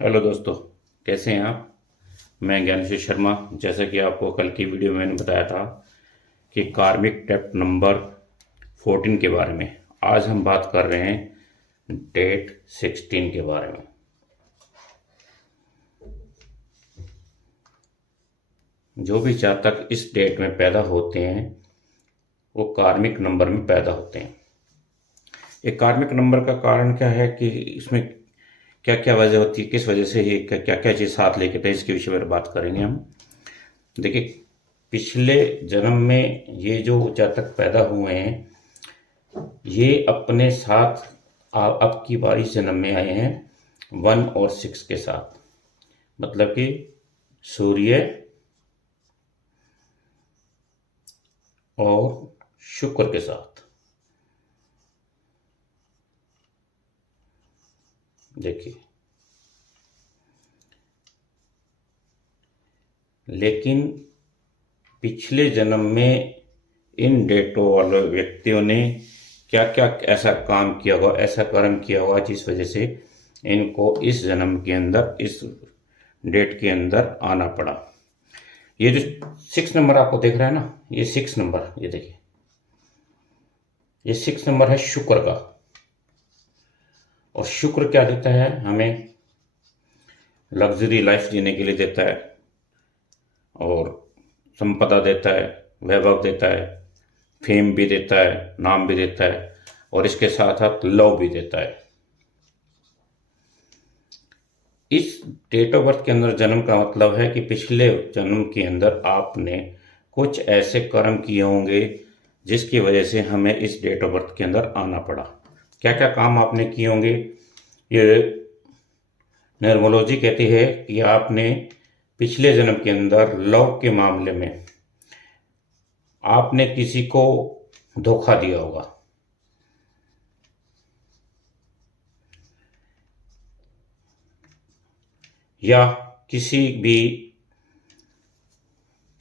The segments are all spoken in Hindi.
हेलो दोस्तों, कैसे हैं आप। मैं ज्ञानशील शर्मा। जैसा कि आपको कल की वीडियो में मैंने बताया था कि कार्मिक डेप्थ नंबर 14 के बारे में, आज हम बात कर रहे हैं डेट 16 के बारे में। जो भी जातक इस डेट में पैदा होते हैं वो कार्मिक नंबर में पैदा होते हैं। ये कार्मिक नंबर का कारण क्या है कि इसमें क्या क्या वजह होती है, किस वजह से ये क्या क्या चीज़ साथ लेके थे, इसके विषय में बात करेंगे हम। देखिए, पिछले जन्म में ये जो जातक पैदा हुए हैं ये अपने साथ अब की बार इस जन्म में आए हैं 1 और 6 के साथ, मतलब कि सूर्य और शुक्र के साथ। देखिए, लेकिन पिछले जन्म में इन डेटों वाले व्यक्तियों ने क्या क्या ऐसा काम किया होगा, ऐसा कर्म किया होगा जिस वजह से इनको इस जन्म के अंदर, इस डेट के अंदर आना पड़ा। ये जो 6 नंबर आपको दिख रहा है ना, ये 6 नंबर, ये देखिए, ये 6 नंबर है शुक्र का। और शुक्र क्या देता है हमें? लग्जरी लाइफ जीने के लिए देता है, और संपदा देता है, वैभव देता है, फेम भी देता है, नाम भी देता है, और इसके साथ साथ लव भी देता है। इस डेट ऑफ बर्थ के अंदर जन्म का मतलब है कि पिछले जन्म के अंदर आपने कुछ ऐसे कर्म किए होंगे जिसकी वजह से हमें इस डेट ऑफ बर्थ के अंदर आना पड़ा। क्या क्या काम आपने किए होंगे? ये न्यूमरोलॉजी कहती है कि आपने पिछले जन्म के अंदर लव के मामले में आपने किसी को धोखा दिया होगा, या किसी भी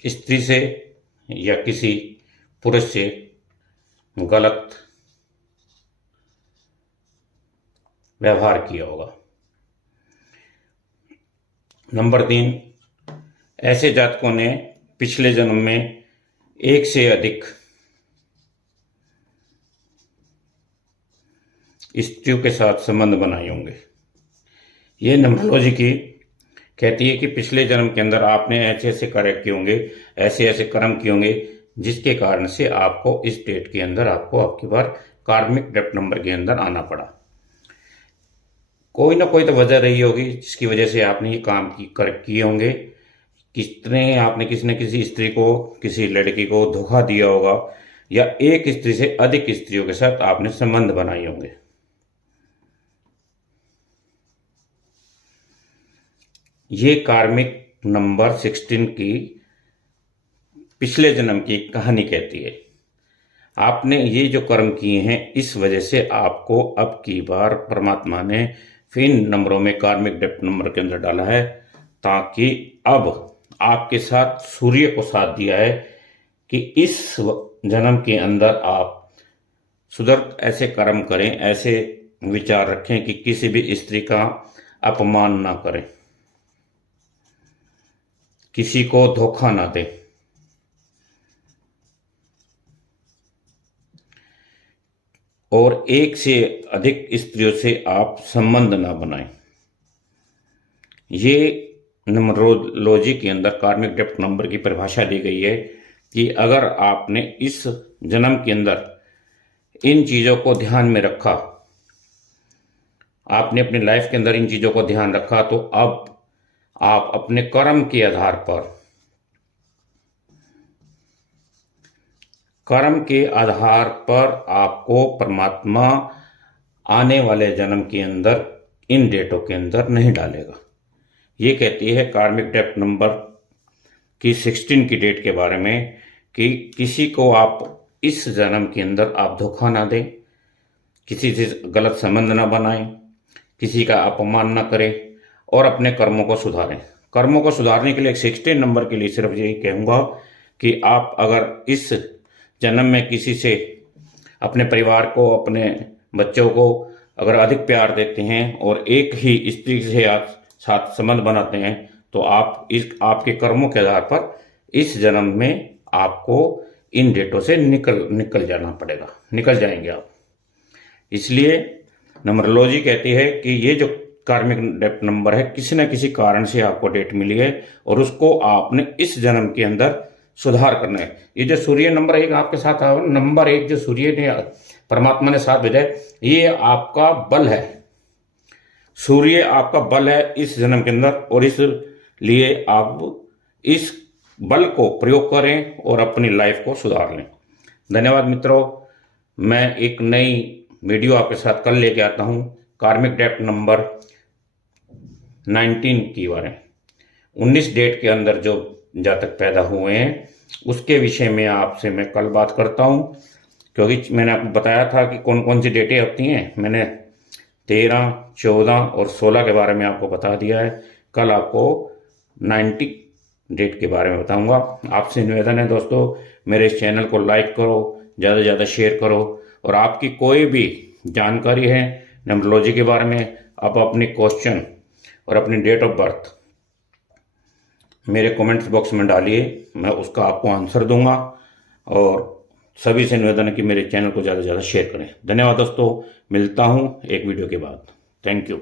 स्त्री से या किसी पुरुष से गलत व्यवहार किया होगा। नंबर 3, ऐसे जातकों ने पिछले जन्म में एक से अधिक स्त्रियों के साथ संबंध बनाए होंगे। ये न्यूमरोलॉजी की कहती है कि पिछले जन्म के अंदर आपने ऐसे ऐसे कार्य किए होंगे, ऐसे ऐसे कर्म किए होंगे जिसके कारण से आपको इस डेट के अंदर, आपको आपकी बार कार्मिक डेप्थ नंबर के अंदर आना पड़ा। कोई ना कोई तो वजह रही होगी जिसकी वजह से आपने ये काम किए होंगे। कितने आपने किसी न किसी स्त्री को, किसी लड़की को धोखा दिया होगा, या एक स्त्री से अधिक स्त्रियों के साथ आपने संबंध बनाए होंगे। ये कार्मिक नंबर 16 की पिछले जन्म की कहानी कहती है। आपने ये जो कर्म किए हैं इस वजह से आपको अब की बार परमात्मा ने इन नंबरों में कार्मिक डेप्थ नंबर के अंदर डाला है, ताकि अब आपके साथ सूर्य को साथ दिया है कि इस जन्म के अंदर आप सुधर ऐसे कर्म करें, ऐसे विचार रखें कि किसी भी स्त्री का अपमान ना करें, किसी को धोखा ना दें, और एक से अधिक स्त्रियों से आप संबंध ना बनाएं। ये न्यूमरोलॉजी के अंदर कार्मिक डेप्थ नंबर की परिभाषा दी गई है कि अगर आपने इस जन्म के अंदर इन चीज़ों को ध्यान में रखा, आपने अपनी लाइफ के अंदर इन चीज़ों को ध्यान रखा, तो अब आप अपने कर्म के आधार पर, कर्म के आधार पर आपको परमात्मा आने वाले जन्म के अंदर इन डेटों के अंदर नहीं डालेगा। ये कहती है कार्मिक डेप्थ नंबर की 16 की डेट के बारे में कि किसी को आप इस जन्म के अंदर आप धोखा ना दें, किसी से गलत संबंध ना बनाएं, किसी का अपमान ना करें, और अपने कर्मों को सुधारें। कर्मों को सुधारने के लिए 16 नंबर के लिए सिर्फ यही कहूँगा कि आप अगर इस जन्म में किसी से, अपने परिवार को, अपने बच्चों को अगर अधिक प्यार देते हैं और एक ही स्त्री से आप साथ संबंध बनाते हैं तो आप आपके कर्मों के आधार पर इस जन्म में आपको इन डेटों से निकल जाना पड़ेगा, निकल जाएंगे आप। इसलिए नंबरोलॉजी कहती है कि ये जो कार्मिक डेट नंबर है, किसी न किसी कारण से आपको डेट मिली है और उसको आपने इस जन्म के अंदर सुधार करना है। ये जो सूर्य नंबर 1 आपके साथ आया, नंबर 1 जो सूर्य ने परमात्मा ने साथ भेजा है, ये आपका बल है। सूर्य आपका बल है इस जन्म के अंदर, और इसलिए आप इस बल को प्रयोग करें और अपनी लाइफ को सुधार लें। धन्यवाद मित्रों, मैं एक नई वीडियो आपके साथ कल लेके आता हूं कार्मिक डेट नंबर 19 की बारे में। 19 डेट के अंदर जो जातक पैदा हुए हैं उसके विषय में आपसे मैं कल बात करता हूं, क्योंकि मैंने आपको बताया था कि कौन कौन सी डेटें होती हैं। मैंने 13, 14 और 16 के बारे में आपको बता दिया है। कल आपको 90 डेट के बारे में बताऊंगा। आपसे निवेदन है दोस्तों, मेरे इस चैनल को लाइक करो, ज़्यादा से ज़्यादा शेयर करो, और आपकी कोई भी जानकारी है न्यूमरोलॉजी के बारे में, आप अपने क्वेश्चन और अपनी डेट ऑफ बर्थ मेरे कमेंट्स बॉक्स में डालिए, मैं उसका आपको आंसर दूंगा। और सभी से निवेदन है कि मेरे चैनल को ज़्यादा से ज़्यादा शेयर करें। धन्यवाद दोस्तों, मिलता हूं एक वीडियो के बाद। Thank you.